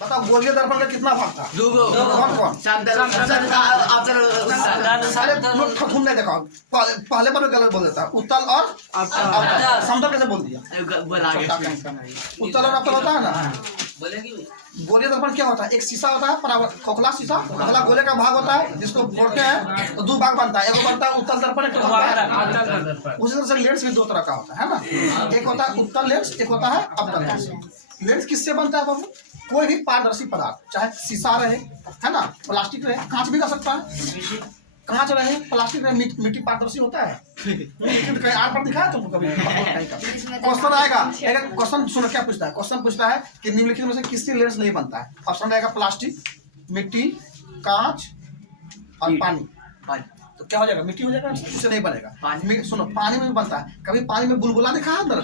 बताओ गोलीय दर्पण का कितना भाग था? कौन कौन? अरे तुम लोग ठकुन नहीं देखा, पहले पर गलत बोल देता। उत्तल और अवतल। समतल कैसे बोल दिया? उत्तल और अवतल होता है ना। गोलीय दर्पण क्या होता है? एक शीशा होता है, खोखला शीशा, खोखला गोले का भाग होता है जिसको फोड़ते हैं तो दो भाग बनता है। एक बनता है उत्तल दर्पण, एक बनता है। उसी तरह से लेंस भी दो तरह का होता है ना। एक होता है उत्तल लेंस, एक होता है अवतल लेंस। लेंस किससे बनता है बाबू? कोई भी पारदर्शी पदार्थ, चाहे शीशा रहे, है ना, प्लास्टिक रहे, कांच भी रह सकता है, कांच रहे, प्लास्टिक रहे, मिट्टी पारदर्शी होता है। कहीं आर पर दिखाया तुमको कभी? क्वेश्चन आएगा, क्वेश्चन सुनो क्या पूछता है। क्वेश्चन पूछता है कि निम्नलिखित में से किससे लेंस नहीं बनता है? ऑप्शन रहेगा प्लास्टिक, मिट्टी, कांच और पानी। तो क्या हो जाएगा? मिट्टी हो जाएगा, इससे नहीं बनेगा। सुनो, पानी में भी बनता है। कभी पानी में बुलबुला दिखा है अंदर?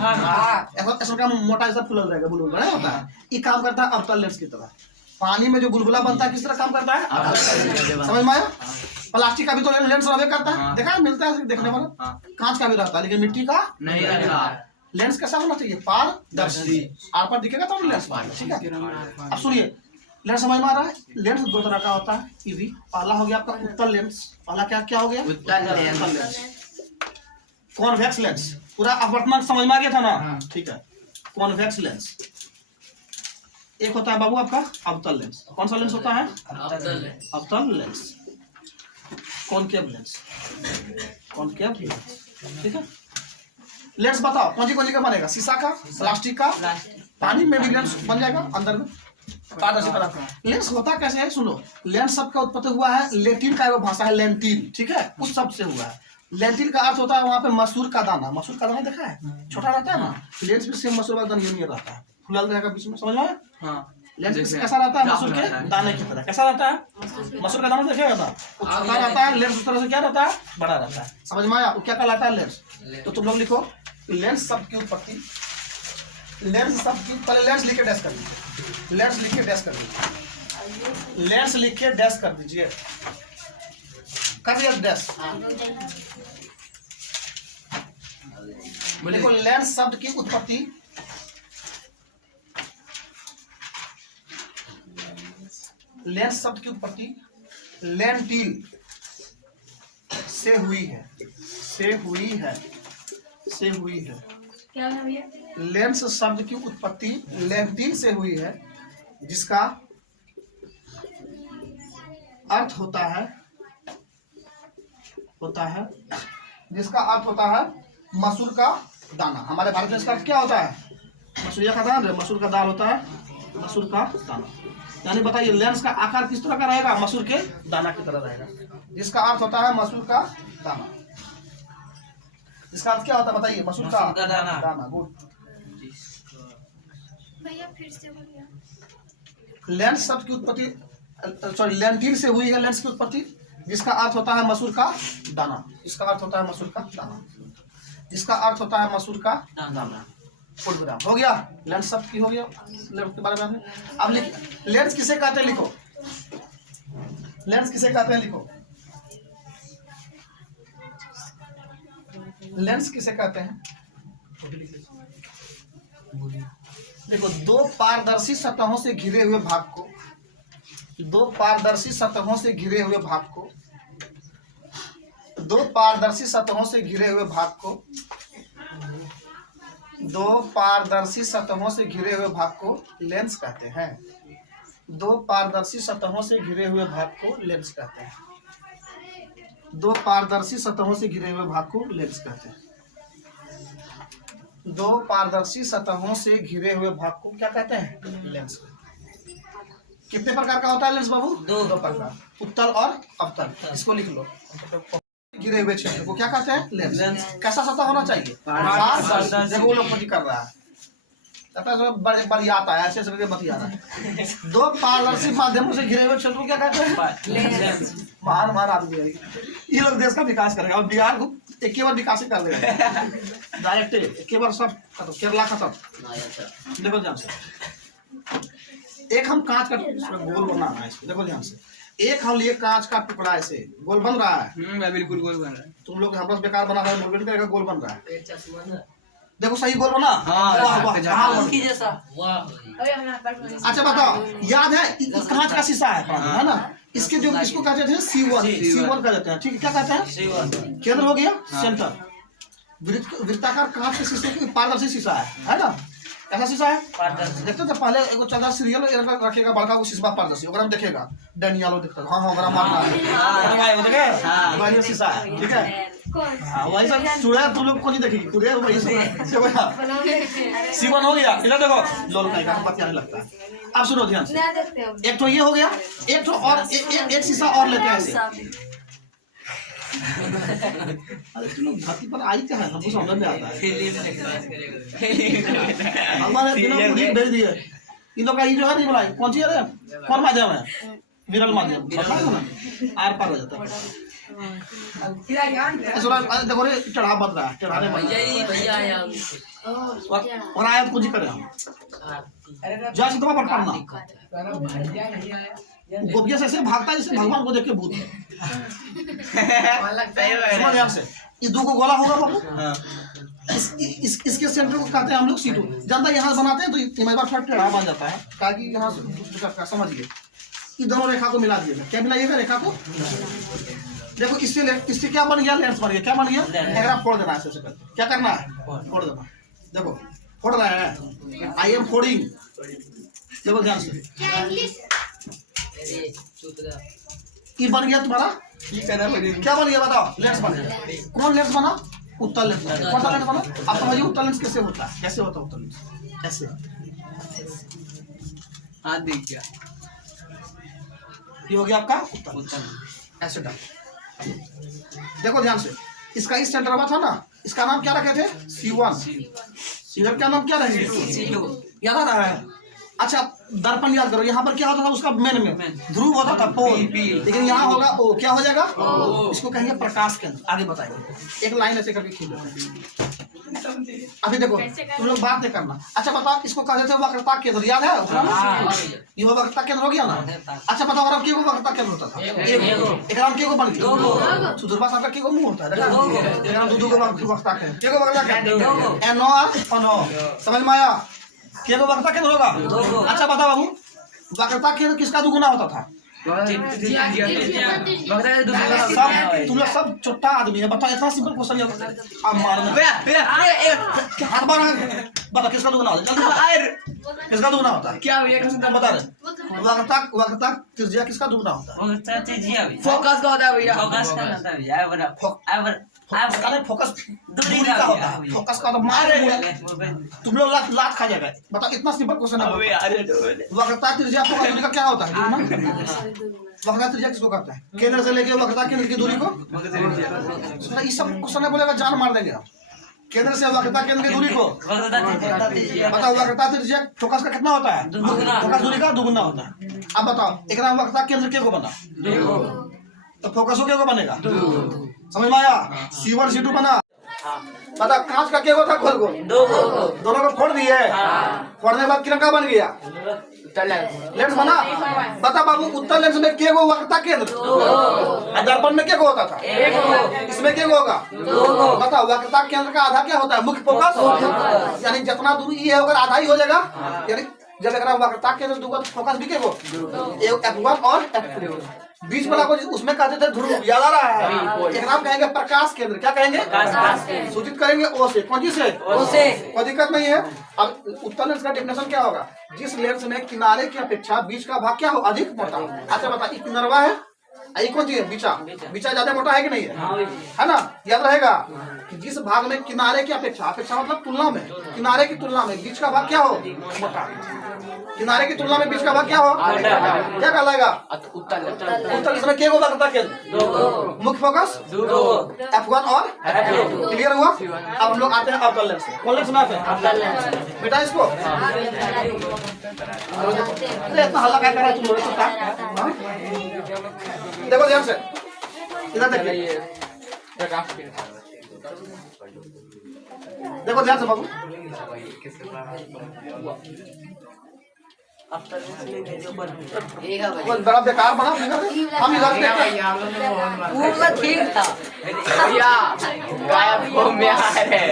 ऐसा का मोटा ऐसा फुलल रहेगा, बुलबुला नहीं होता है। ये काम करता है अवतल लेंस की तरह। पानी में जो बुलबुला बनता है किस तरह काम करता है? समझ में आया? प्लास्टिक का भी तो लेंस रहे करता है, देखा है, मिलता है देखने वाला। कांच का भी रहता है, लेकिन मिट्टी का नहीं रहता। लेंस कैसा होना चाहिए? पारदर्शी। आर पर दिखेगा तो लेंस, ठीक है। अब सुनिए, लेंस समझ में आ रहा है? लेंस दो तरह का होता है। ये भी पहला हो गया आपका उत्तल लेंस। पहला क्या हो गया? उत्तल लेंस। कॉन्वेक्स लेंस, पूरा अपवर्तनांक समझ में आ गया था ना? ठीक है। Convex lens. एक होता है बाबू आपका अवतल लेंस। कौन सा लेंस होता है? अवतल lens. Concave lens, concave lens, ठीक है। लेंस बताओ कौन सी का बनेगा? शीशा का, प्लास्टिक का, पानी में भी लेंस बन जाएगा अंदर में, पारदर्शी पदार्थ। लेंस होता कैसे है? सुनो, लेंस शब्द का उत्पत्ति हुआ है लेटिन का, वो भाषा है लेंटिल, ठीक है, उस शब्द से हुआ है। लेंटिल का अर्थ होता है वहां पे मसूर का दाना। मसूर का दाना देखा है? छोटा रहता है ना। लेंस भी सेम मसूर का दाना यूं रहता है, फुलल रहेगा बीच में, समझ में आया? हाँ। लेंस कैसा रहता है? मसूर के दाने की तरह। कैसा रहता है? मसूर का दाना देखिएगा ना, छोटा रहता है। लेंस उस तरह से क्या रहता है? बड़ा रहता है। समझ में आया? वो क्या कहलाता है? लेंस। तो तुम लोग लिखो लेंस शब्द की उत्पत्ति। लेंस शब्द की, पहले लेंस लिख के डैश कर दीजिए। लेंस लिख के डैश कर दीजिए। लेंस लिख के डैश कर दीजिए। कर दिया डैश? देखो, लेंस शब्द की उत्पत्ति लेंस शब्द की उत्पत्ति लेंटिल से हुई है। से हुई है। से हुई है। क्या है भैया? लेंस शब्द की उत्पत्ति लेंटिल से हुई है, जिसका अर्थ होता है जिसका अर्थ होता है मसूर का दाना। हमारे भारत देश का अर्थ क्या होता है? मसूरिया का दाना, मसूर का दाल होता है, मसूर का दाना। यानी बताइए लेंस का आकार किस तरह का रहेगा? मसूर के दाना की तरह रहेगा, जिसका अर्थ होता है मसूर का दाना। इसका अर्थ क्या होता है बताइए? मसूर का दाना। गुड। भैया फिर से बोलिए। लेंस शब्द की उत्पत्ति, सॉरी, लेंटिल से हुई है लेंस की उत्पत्ति, जिसका अर्थ होता है मसूर का दाना। जिसका अर्थ होता है मसूर का दाना। जिसका अर्थ होता है मसूर का दाना। फुल विराम हो गया। लेंस शब्द की हो गया, लेंस के बारे में। अब लेंस किसे कहते हैं? लिखो, लेंस किसे कहते हैं? लिखो, लेंस किसे कहते हैं? देखो, दो पारदर्शी सतहों से घिरे हुए भाग को, दो पारदर्शी सतहों से घिरे हुए भाग को, दो पारदर्शी सतहों से घिरे हुए भाग को, दो पारदर्शी सतहों से घिरे हुए भाग को लेंस कहते हैं। दो पारदर्शी सतहों से घिरे हुए भाग को लेंस कहते हैं। दो पारदर्शी सतहों से घिरे हुए भाग को लेंस कहते हैं। दो पारदर्शी सतहों से घिरे हुए भाग को क्या कहते हैं? लेंस। कितने प्रकार का होता है लेंस बाबू? दो प्रकार, उत्तल और अवतल। इसको लिख लो। घिरे हुए क्षेत्र को क्या कहते हैं? लेंस। कैसा सतह होना चाहिए? देखो वो लोग पति कर रहा है, बरियाता है, ऐसे करके बतिया रहा है। दो पारदर्शी माध्यमों से घिरे हुए क्षेत्र को क्या कहते हैं? महान आदमी है ये लोग, देश का विकास करेगा। और बिहार को एक बार विकास कर देगा डायरेक्ट, एक बार सब खत्म, केरला खत्म। देखो ध्यान से, एक हम कांच का गोल बनाना है इसको, देखो ध्यान से। एक हम लिए कांच का टुकड़ा, ऐसे गोल बन रहा है। बिल्कुल गोल बन रहा है। तुम लोग हम बेकार बना रहे हैं, गोल बन रहा है। देखो सही बोलो ना। वाह वाह जैसा अभी हमारे पास अच्छा बताओ, याद है कांच का शीशा है ना, इसके जो इसको कहते थे C1 कहते हैं, ठीक है, क्या कहते हैं, केंद्र हो गया सेंटर। वृत्ताकार कांच के शीशे की पारदर्शी शीशा है ना, ऐसा शीशा है। देखते थे पहले एगो चलता सीरियल रखेगा बड़का वो शीशा पारदर्शी, ओकरा में देखेगा डैनियालो देखता हाँ हाँ ओकरा मारना है, देखे बढ़िया शीशा है, ठीक है। हाँ वही सब चूड़ा तुम लोग को नहीं देखेगी, चूड़े वही सब C1 हो गया। इधर देखो लोल का बात आने लगता है। अब सुनो ध्यान से, एक तो ये हो गया, एक तो और एक शीशा और लेते हैं ऐसे। अरे तुम लोग धरती पर आई क्या है, हमको समझ में आता है। हमारे बिना पूरी भेज दिए इन लोग का, ये जो है नहीं बुलाई कौन सी है, कौन माध्यम है, विरल माध्यम, आर पार हो जाता है। देखो रे चढ़ा बद रहा है, चढ़ाने और आयत को जिक्र है हम जैसे तुम्हारा पर पढ़ना गोपिया से भागता है जैसे भगवान को देख के भूत समझ ध्यान से। ये दो को गोला होगा बाबू, इसके सेंटर को कहते हैं हम लोग सीटू। जानता यहाँ बनाते हैं तो हमारे पास थोड़ा टेढ़ा बन जाता है, ताकि यहाँ समझिए ये दोनों रेखा को मिला दिएगा। क्या मिलाइएगा, रेखा को। देखो इससे क्या बन गया, लेंस बन गया। क्या बन गया, अगर फोड़ देना है सबसे पहले। क्या करना है, फोड़ देना। देखो फोड़ रहा है, आई एम फोड़िंग। देखो ध्यान से, ये बन गया तुम्हारा, क्या बन गया बताओ, लेंस बन गया। कौन लेंस बना, उत्तल लेंस। कौन सा लेंस बना, आप समझिए उत्तल लेंस कैसे होता है, कैसे होता है उत्तल लेंस, ऐसे। हाँ देख गया, ये हो गया आपका उत्तल, ऐसे डाल। देखो ध्यान से, इसका इस सेंटर में था ना, इसका नाम क्या रखे थे, C1। इधर क्या नाम क्या रखेंगे, याद आ रहा है। अच्छा दर्पण याद करो, यहाँ पर क्या होता था उसका मेन में ध्रुव होता था, पोल, लेकिन यहाँ होगा ओ, क्या हो जाएगा, इसको कहेंगे प्रकाश केंद्र। आगे बताएंगे, एक लाइन ऐसे करके खींचो। अभी देखो तुम लोग बात नहीं करना। अच्छा बताओ, इसको कहते थे वक्रता केंद्र, याद है, ये वक्रता केंद्र हो गया ना। अच्छा बताओ और अब क्या वक्रता केंद्र होता था, एक नाम क्या बन गया, सुधरवा साहब का क्या मुंह होता है, एक नाम दो वक्रता केंद्र, क्या वक्रता केंद्र, एनो और समझ में आया, क्या वक्रता केंद्र होगा। अच्छा बताओ बाबू, वक्रता केंद्र किसका दुगुना होता था, सब तुम लोग सब छोटा आदमी है, बताओ इतना सिंपल क्वेश्चन हाथ मार, बता किसका दुगुना होता है, किसका दुगुना होता है, क्या भैया बता रहे, वक्रता त्रिज्या किसका दुगुना होता है, फोकस का होता है भैया, फोकस दूरी का होता है, फोकस का तो मार तुम लोग लात खा जाएगा। बताओ इतना सिंपल क्वेश्चन है, वक्रता त्रिज्या फोकस दूरी का क्या होता है, वक्रता त्रिज्या किसको कहता है, केंद्र से लेके वक्रता केंद्र की दूरी को। ये सब क्वेश्चन बोलेगा जान मार देंगे आप। केंद्र से वक्रता केंद्र की दूरी को बताओ, वक्रता त्रिज्या फोकस का कितना होता है, फोकस दूरी का दुगुना होता है। अब बताओ एक नाम वक्रता केंद्र के को बना, तो फोकस को बनेगा, समझ में आया, C1 C2 बना। पता कांच का क्या था, खोल को दोनों को फोड़ दिए, फोड़ने के बाद किरण का बन गया, लेंस बना। बता बाबू उत्तर लेंस में क्या वक्रता केंद्र, दर्पण में क्या होता था, इसमें क्या होगा, बता वक्रता केंद्र का आधा क्या होता है, मुख्य फोकस, यानी जितना दूरी ये है अगर आधा ही हो जाएगा, यानी जब अगर वक्रता केंद्र दूंगा तो फोकस भी क्या F1 और F2, बीच वाला को उसमें कहते थे ध्रुव, याद आ रहा है। एक नाम कहेंगे प्रकाश केंद्र, क्या कहेंगे, सूचित करेंगे ओ से, कौन सी से, कोई दिक्कत नहीं है। अब उत्तल लेंस का डेफिनेशन क्या होगा, जिस लेंस में किनारे की अपेक्षा बीच का भाग क्या हो, अधिक मोटा। अच्छा बता, एक किनारा है, ये कौन सी है, बीचा ज्यादा मोटा है कि नहीं है ना, याद रहेगा कि जिस भाग में किनारे की अपेक्षा मतलब तुलना में, किनारे की तुलना में बीच का भाग क्या हो, मोटा। किनारे की तुलना में बीच का भाग क्या हो, क्या कहलाएगा, उत्तल। इसमें क्या होगा, मुख्य फोकस F1 और क्लियर हुआ। अब हम लोग आते हैं अवतल लेंस, कौन लेंस में आते हैं बेटा, इसको इतना हल्ला क्या कर रहा है तुम लोग, देखो ध्यान से, इधर देखिए, देखो ध्यान से बाबू, बड़ा बेकार बना, हम इधर ठीक था भैया, गायब हो में आ रहे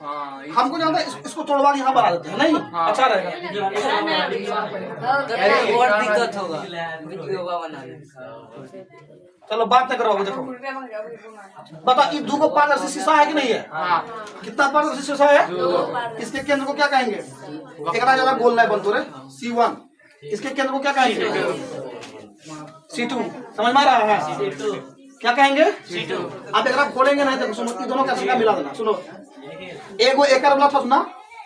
हाँ हमको जानता है इसको तोड़वा के यहाँ बना देते हैं नहीं अच्छा रहेगा। और दिक्कत होगा वीडियो बना दे। चलो बात न करो देखो बता ये दो को पारदर्शी शीशा है कि नहीं है? हाँ कितना पारदर्शी शीशा है? इसके केंद्र को क्या कहेंगे? एक जरा बोलना है बनतु रे C1। इसके केंद्र को क्या कहेंगे? C2। समझ में आ रहा है? क्या कहेंगे? C2। आप एक खोलेंगे नहीं देखो सुनो दोनों का सिक्का मिला देना। सुनो एगो एकर वाला था ना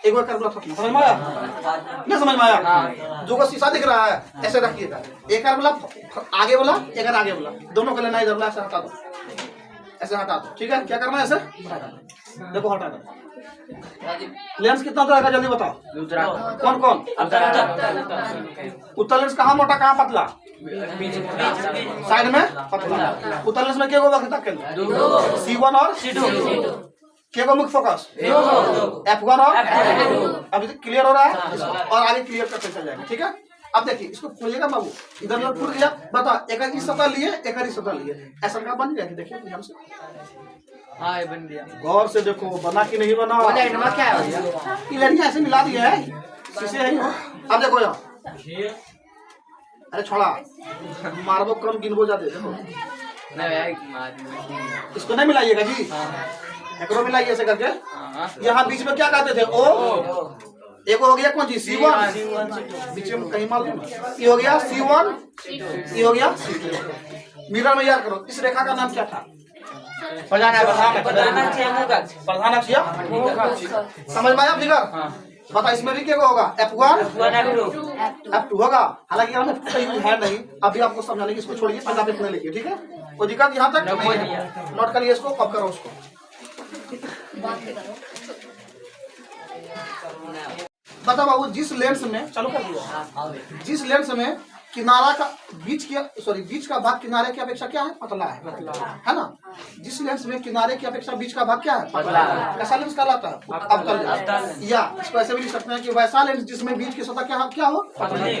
एगो एकर वाला था समझ में आया? नहीं समझ में आया? जो को शीशा दिख रहा है ऐसे रखिएगा एकर वाला आगे वाला एकर आगे वाला दोनों को लेना इधर वाला ऐसे हटा दो ऐसे हटा दो ठीक है। क्या करना है ऐसे देखो हटा दो। लेंस कितना तरह का जल्दी बताओ कौन कौन? उत्तर लेंस कहाँ मोटा कहाँ पतला? साइड में पतला। उत्तर लेंस में क्या वक्रता केंद्र? C1 और C2। क्या मुख्य फोकस? F1 और अभी तक क्लियर हो रहा है और आगे क्लियर करते चल जाएगा ठीक है। अब देखिए इसको खोलिएगा बाबू इधर उधर फूट गया बता एक इस सतह लिए एक इस सतह लिए ऐसा का बन गया देखिए ध्यान से। हाँ ये बन गया गौर से देखो बना कि नहीं बना? क्या है भैया? ये लड़ियां ऐसे मिला दिए है शीशे है हो। अब देखो यहाँ अरे छोड़ा मारबो कम गिनबो जाते देखो इसको नहीं मिलाइएगा जी एकरो मिलाइए ऐसे करके। यहाँ बीच में क्या कहते थे? ओ एक हो गया कौन चीज C1 बीच में कहीं मालूम ये हो गया C1 ये हो गया C2। मिरर में याद करो इस रेखा का नाम क्या था? प्रधान अक्ष समझ में आया फिगर? बता इसमें भी क्या होगा? F1 F2 होगा। हालांकि यहाँ में है नहीं अभी आपको समझाने की इसको छोड़िए पहले आप इतना लिखिए ठीक है। कोई दिक्कत यहाँ तक नोट करिए इसको कब करो उसको। बता बाबू जिस लेंस में चालू कर दिया जिस लेंस में किनारा का बीच का भाग किनारे की अपेक्षा क्या है? पतला है ना। जिस लेंस में किनारे की अपेक्षा बीच का भाग क्या है? पतला है। कैसा लेंस कहलाता है? अवतल लेंस। या इसको ऐसे भी लिख सकते हैं कि वैसा लेंस जिसमें बीच की सतह क्या हो? पतली।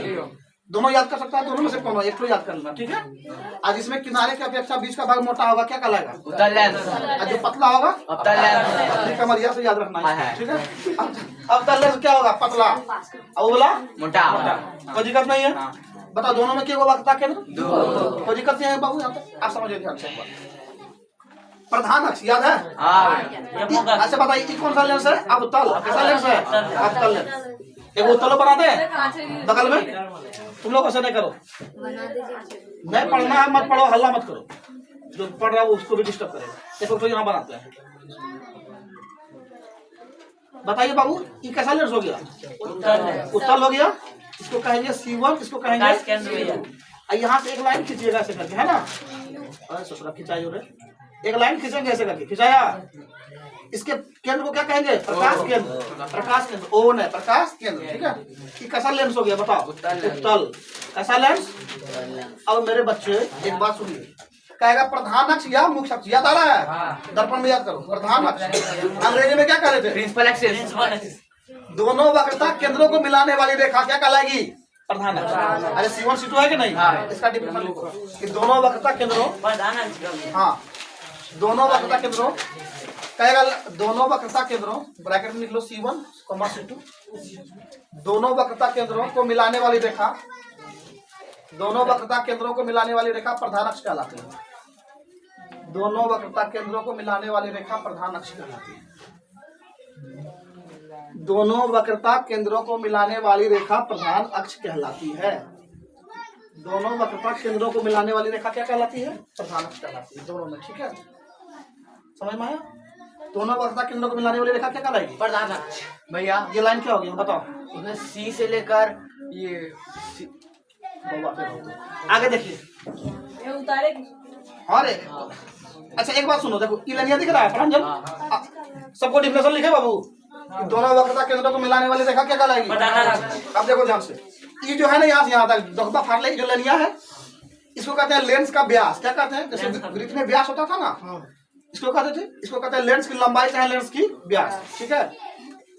दोनों याद कर सकता है दोनों में से कौन एक तो याद कर लेना ठीक है। आज इसमें किनारे की अपेक्षा बीच का भाग मोटा होगा क्या कहलाएगा? उत्तल लेंस। और जो पतला होगा अवतल लेंस। कमरिया से याद रखना है ठीक है। अवतल लेंस क्या होगा? पतला और बोला मोटा। कोई दिक्कत नहीं है। बता दोनों में क्या वक्रता केंद्र? कोई दिक्कत नहीं है बाबू यहाँ पे आप समझिए ध्यान से। प्रधान अक्ष याद है? अच्छा बताइए कौन सा लेंस है? अवतल। कैसा लेंस है? अवतल लेंस। एक उत्तल बनाते हैं बगल में तुम लोग ऐसा नहीं करो नहीं पढ़ना है मत पढ़ो हल्ला मत करो जो पढ़ रहा है उसको भी डिस्टर्ब करेगा। देखो तो यहाँ बनाते हैं बताइए बाबू ये कैसा लेंस हो गया? उत्तल हो गया। इसको कहेंगे C1 इसको कहेंगे यहाँ से एक लाइन खींचिएगा ऐसे करके है ना। अरे ससुरा खिंचाई रहे एक लाइन खींचेंगे ऐसे करके खिंचाया। इसके केंद्र को क्या कहेंगे? प्रकाश केंद्र। प्रकाश केंद्र ओ नहीं प्रकाश केंद्र ठीक है। ये कैसा लेंस हो गया बताओ? उत्तल। कैसा लेंस? अब मेरे बच्चे एक बात सुनिए कहेगा प्रधान अक्ष या मुख्य अक्ष याद आ रहा है? दर्पण में याद करो प्रधान अक्ष अंग्रेजी में क्या कह रहे थे? Principal axis. दोनों वक्रता केंद्रों को मिलाने वाली रेखा क्या कहलाएगी? प्रधान अक्ष। अरे C1 C2 है कि नहीं? इसका डिफिनेशन लिखो कि दोनों वक्रता केंद्रों हाँ दोनों वक्रता केंद्रों कहेगा दोनों वक्रता केंद्रों ब्रैकेट में लिख लो C1 C2 दोनों वक्रता केंद्रों को मिलाने वाली रेखा दोनों वक्रता केंद्रों को मिलाने वाली रेखा प्रधान अक्ष कहलाती है। दोनों वक्रता केंद्रों को मिलाने वाली रेखा प्रधान अक्ष कहलाती है। दोनों वक्रता केंद्रों को मिलाने वाली रेखा प्रधान अक्ष कहलाती है। दोनों वक्रता केंद्रों को मिलाने वाली रेखा क्या कहलाती है? प्रधान अक्ष कहलाती है। दोनों में ठीक है समझ में आया? दोनों वक्रता केंद्रों को मिलाने वाली रेखा क्या कहलाएगी? प्रधान अक्ष। भैया ये लाइन क्या होगी बताओ? उसमें C से लेकर ये आगे देखिए और अच्छा एक बात सुनो देखो ये लाइन दिख रहा है प्रांजल सबको डिफिनेशन लिखे बाबू। दोनों वक्रता केंद्रों को मिलाने वाली रेखा क्या कहलाएगी? अब देखो ध्यान से ये जो है ना यहाँ से यहाँ तक दोगबा फाड़ले जो लाइनिया है इसको कहते हैं लेंस का व्यास। क्या कहते हैं? जैसे वृत्त में व्यास होता था ना इसको कहते थे इसको कहते हैं लेंस की लंबाई चाहे लेंस की व्यास ठीक है।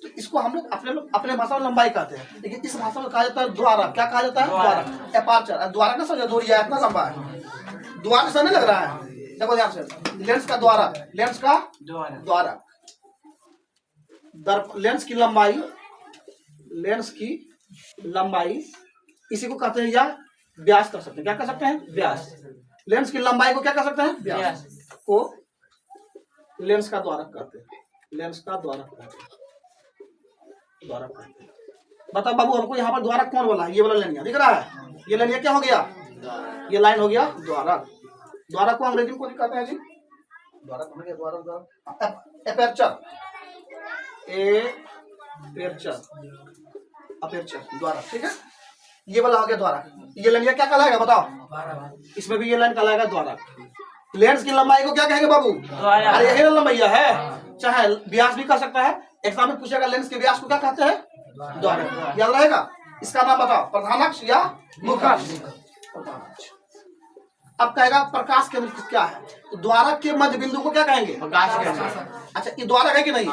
तो इसको हम लोग अपने भाषा में लंबाई कहते हैं लेकिन इस भाषा में कहा जाता है द्वारा। क्या कहा जाता है? द्वारा। एपार्चर द्वारा ना समझो दूरिया इतना लंबा है द्वारक सा नहीं लग रहा है? देखो ध्यान से, लेंस का द्वारक, लेंस का द्वारक, लेंस की लंबाई, लेंस की लंबाई इसी को कहते हैं या व्यास कर सकते हैं। क्या कर सकते हैं? व्यास। लेंस की लंबाई को क्या कर सकते हैं? व्यास को लेंस का द्वारक कहते हैं। लेंस का द्वारक कहते हैं, द्वारक कहते हैं। बता बाबू, हमको यहाँ पर द्वारक कौन बोला? ये वाला लेनिया दिख रहा है, ये लेनिया क्या हो गया? ये लाइन हो गया द्वारक। द्वारक को अंग्रेजी में कहते हैं जी? द्वारक हो गया, द्वारक, एपर्चर, एपर्चर, अपर्चर, द्वारक। ठीक है, ये वाला हो गया द्वारक। ये लेनिया क्या कहलाएगा बताओ? इसमें भी ये लाइन कहलाएगा द्वारक। लेंस की लंबाई को क्या कहेंगे बाबू? अरे यही लंबाई है, चाहे व्यास भी कर सकता है। एग्जाम में पूछेगा लेंस के व्यास को क्या कहते हैं? द्वारक। याद रहेगा। इसका नाम बताओ, प्रधानक्ष या मुखाक्ष? प्रधानक्ष। अब कहेगा प्रकाश केंद्र क्या है? तो द्वारक के मध्य बिंदु को क्या कहेंगे? प्रकाश केंद्र। अच्छा, ये द्वारक है कि नहीं?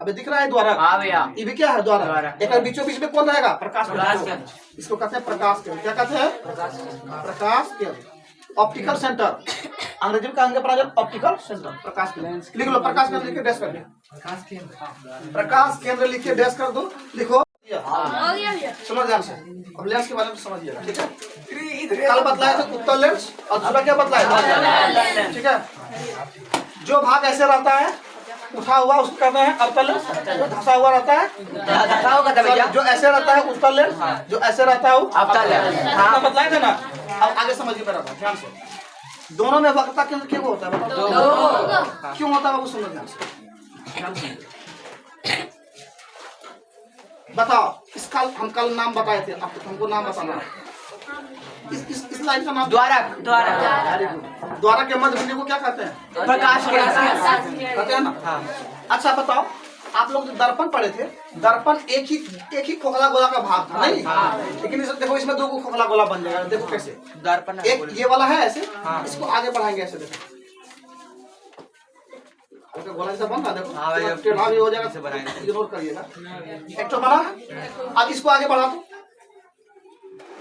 अबे दिख रहा है द्वारक, ये भी क्या है? द्वारक। एक बीचों बीच में कौन रहेगा? प्रकाश केंद्र। इसको कहते हैं प्रकाश केंद्र। क्या कहते हैं? प्रकाश केंद्र। ऑप्टिकल सेंटर, अंग्रेजी में कहेंगे ऑप्टिकल सेंटर। प्रकाश केंद्र लिख लो, प्रकाश केंद्र लिख के डैश कर दो। प्रकाश केंद्र लिख के डैश कर दो, लिखो। सुनो ध्यान से, अब लेंस के बारे में समझिएगा। ठीक है, कल बतलाया था उत्तल लेंस और दूसरा क्या बतलाया? ठीक है, जो भाग ऐसे रहता है उठा हुआ उसको कहते हैं अवतल लेंस, जो धंसा हुआ रहता है, जो ऐसे रहता है उत्तल लेंस, जो ऐसे रहता है अवतल लेंस। बतलाए थे ना? अब आगे समझिए मेरा बात ध्यान से। दोनों में वक्रता केंद्र क्यों होता है बताओ? क्यों होता है बाबू? सुनो ध्यान से, बताओ। इसका हम कल नाम बताए थे, अब हमको नाम बताना। इस लाइन का नाम द्वारक। द्वारक, द्वारक के मध्य बिंदु को क्या कहते हैं? प्रकाश केंद्र कहते हैं ना? अच्छा बताओ, आप लोग जो दर्पण पढ़े थे, दर्पण एक ही खोखला गोला का भाग था नहीं? लेकिन देखो इसमें दो खोखला गोला बन जाएगा। देखो कैसे दर्पण, एक ये वाला है ऐसे, इसको आगे बढ़ाएंगे ऐसे। देखो गोला जैसा बन रहा, देखो टेढ़ा भी हो जाएगा, इग्नोर करिएगा। एक तो बना, अब इसको आगे बढ़ा दो।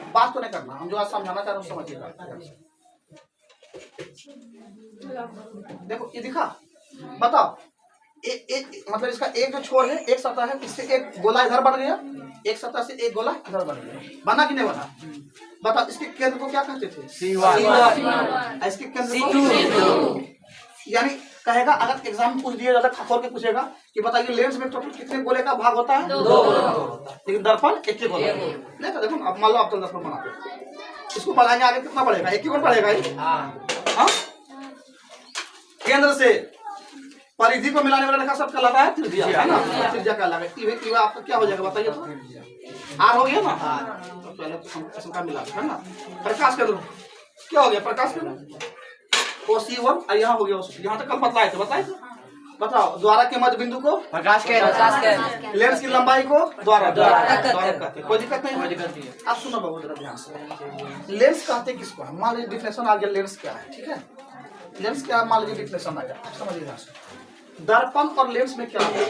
बात तो नहीं करना, हम जो आज समझाना चाह रहे हैं समझिएगा। देखो ये दिखा, बताओ। मतलब इसका एक जो छोर है, एक सतह है, इससे एक गोला इधर बढ़ गया, एक सतह से एक गोला इधर बढ़ गया। बना कि नहीं बना? बताओ, इसके केंद्र को क्या कहते थे? इसके केंद्र को, यानी कहेगा, अगर एग्जाम में पूछ दिया जाता, खोल के पूछेगा कि बताइए लेंस में टोटल कितने गोले का भाग होता है? 2 गोले। लेकिन दर्पण एक ही गोला। नहीं तो देखो, अब मान लो आप तो दर्पण बनाते हो, इसको बढ़ाएंगे आगे कितना बढ़ेगा? एक ही गोल बढ़ेगा ही। हाँ, केंद्र से परिधि को मिलाने वाला रेखा सब कहलाता है त्रिज्या, है ना? त्रिज्या कहलाएगा। आपका क्या हो जाएगा बताइए तो? आर हो गया ना? तो पहले तो शंका मिला है ना? प्रकाश केंद्र क्या हो गया? प्रकाश केंद्र C1 और यहाँ हो गया O2। यहाँ तक कल बतलाए थे, बताओ। द्वारक के मध्य बिंदु को प्रकाश केंद्र, लेंस की लंबाई को द्वारक कहते हैं। कोई दिक्कत नहीं। आप सुनो बाबू जरा ध्यान से, लेंस कहते किसको है? मान लीजिए डिफिनेशन आ गया, लेंस क्या है? ठीक है, लेंस क्या मान लीजिए डिफिनेशन आ गया, समझिए ध्यान से। दर्पण और लेंस में क्या है?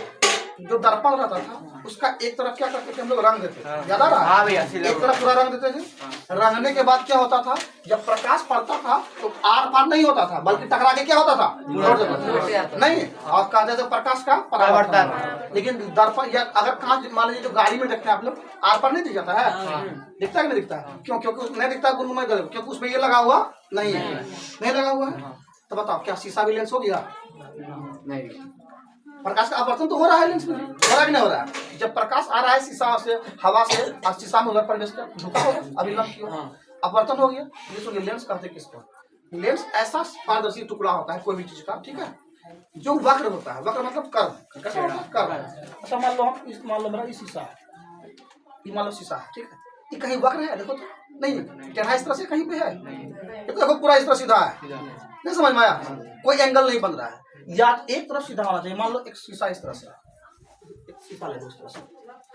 जो दर्पण रहता था उसका एक तरफ क्या करते थे हम लोग? रंग देते थे। याद आ रहा? हाँ भैया, एक तरफ पूरा रंग देते थे। रंगने के बाद क्या होता था? जब प्रकाश पड़ता था तो आर पार नहीं होता था, बल्कि टकरा के क्या होता था? नहीं, और कहते थे प्रकाश का परावर्तन। लेकिन दर्पण या अगर कांच मान लीजिए जो गाड़ी में देखते हैं आप लोग, आर पार नहीं दिख जाता है? दिखता है कि नहीं दिखता है? क्यों? क्योंकि नहीं दिखता गुणमय, क्योंकि उसमें ये लगा हुआ नहीं है, नहीं लगा हुआ है। तो बताओ, क्या शीशा भी लेंस हो गया? नहीं। प्रकाश का अपवर्तन तो हो रहा है लेंस में, हो रहा है कि नहीं हो रहा है? जब प्रकाश आ रहा है शीशा से, हवा से, और शीशा में उधर प्रवेश कर झुका होगा, अभिलंब किया, अपवर्तन हो गया। ये सुनिए, लेंस कहते किसको? लेंस ऐसा पारदर्शी टुकड़ा होता है कोई भी चीज का, ठीक है, जो वक्र होता है। वक्र मतलब कर्व, कैसा होता है? कर्व। अच्छा मान लो मेरा ये शीशा है, ये मान लो शीशा है, ठीक है, ये कहीं वक्र है? देखो तो नहीं, टेढ़ा इस तरह से कहीं पे है? ये तो देखो पूरा इस तरह सीधा है, नहीं समझ में आया? कोई एंगल नहीं बन रहा है, या एक तरफ सीधा होना चाहिए। मान लो एक शीशा इस तरह से, एक शीशा ले दो इस तरह से,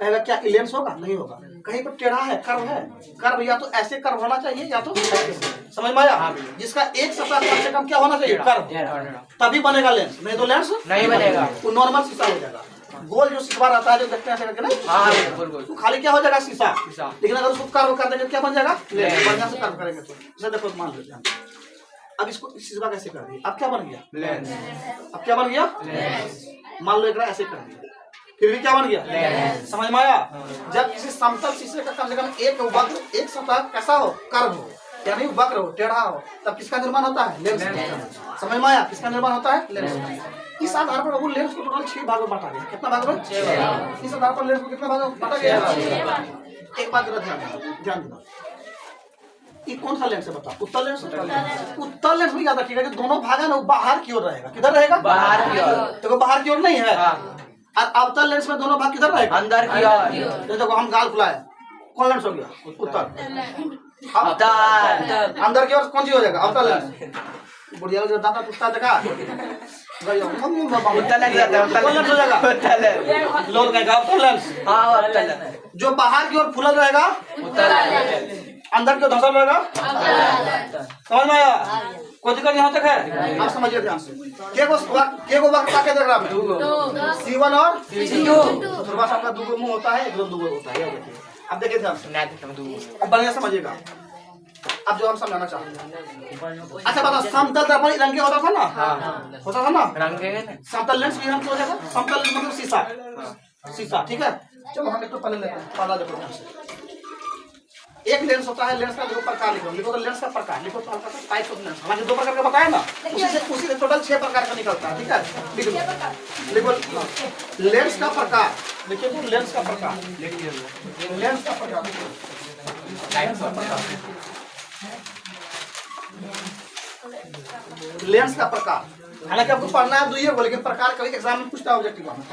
कहेगा क्या लेंस होगा? नहीं होगा। कहीं पर टेढ़ा है, कर्व है, कर्व या तो ऐसे कर्व होना चाहिए या तो ऐसे। समझ में आया? जिसका एक सतह कम से कम क्या होना चाहिए? कर्व, तभी बनेगा लेंस, नहीं तो लेंस नहीं बनेगा, वो नॉर्मल शीशा हो जाएगा। गोल जो शीशा रहता है जो देखते हैं ऐसे करके, नहीं तो खाली क्या हो जाएगा? शीशा। लेकिन अगर उसको कर्व कर देंगे क्या बन जाएगा? लेंस। बढ़िया से कर्व करेंगे तो इसे देखो, मान लीजिए अब इसको सीधा कैसे कर दिया, अब क्या बन गया लेंस। अब क्या बन गया लेंस। मान लो एक ऐसे कर दिया, फिर भी क्या बन गया लेंस। समझ में आया। जब किसी समतल शीशे का कम से कम एक वक्र एक सतह कैसा हो, कर्व हो, यानी वक्र हो, टेढ़ा हो, तब किसका निर्माण होता है लेंस। समझ में आया, किसका निर्माण होता है लेंस। इस आधार पर वो लेंस को टोटल 6 भागों में बांटा गया। कितना भाग में 6 भाग। इस आधार पर लेंस को कितना भागों में बांटा गया 6 भाग। एक बात जरा ध्यान देना, ये कौन सा लेंस है बता, उत्तल लेंस। उत्तल लेंस में याद रखिएगा जो दोनों भाग है ना वो बाहर की ओर रहेगा। किधर रहेगा, बाहर की ओर। देखो बाहर की ओर नहीं है। और अवतल लेंस में दोनों भाग किधर रहेगा, अंदर की ओर। देखो हम गाल खुलाए, कौन लेंस हो गया उत्तल। अंदर की ओर कौन सी हो जाएगा, अवतल लेंस। बुढ़िया जो दांत टूटता देखा उत्तल लेंस हो जाएगा, लोग कहेगा अवतल लेंस। जो बाहर की ओर फुलल रहेगा अंदर की ओर धसल रहेगा। समझ में आया, कोई दिक्कत यहाँ तक है। आप समझिए ध्यान से, के को वक्त ताके देख रहा है C1 और C2। थोड़ा सा आपका दो मुंह होता है, एकदम दो होता है। अब देखिए ध्यान से, अब बढ़िया समझिएगा। अब जो हम समझाना चाहते हैं, अच्छा बताओ समतल दर्पण रंग के होता था ना, होता था ना रंग। समतल लेंस भी हम हो जाएगा, समतल मतलब शीशा, शीशा। ठीक है, चलो हम एक तो पहले लेते हैं। पहला देखो ध्यान से, एक लेंस होता है, लेंस का दो प्रकार लिखो। लिखो तो लेंस का प्रकार लिखो, तो टाइप्स ऑफ लेंस हमारे 2 प्रकार का बताया ना, उसी से टोटल 6 प्रकार का निकलता है। ठीक है, लिखो लेंस का प्रकार। लिखिए तो लेंस का प्रकार, लेंस का प्रकार, लेंस का प्रकार। हालांकि आपको पढ़ना है 2 ही, लेकिन प्रकार कभी एग्जाम में पूछता है ऑब्जेक्टिव में।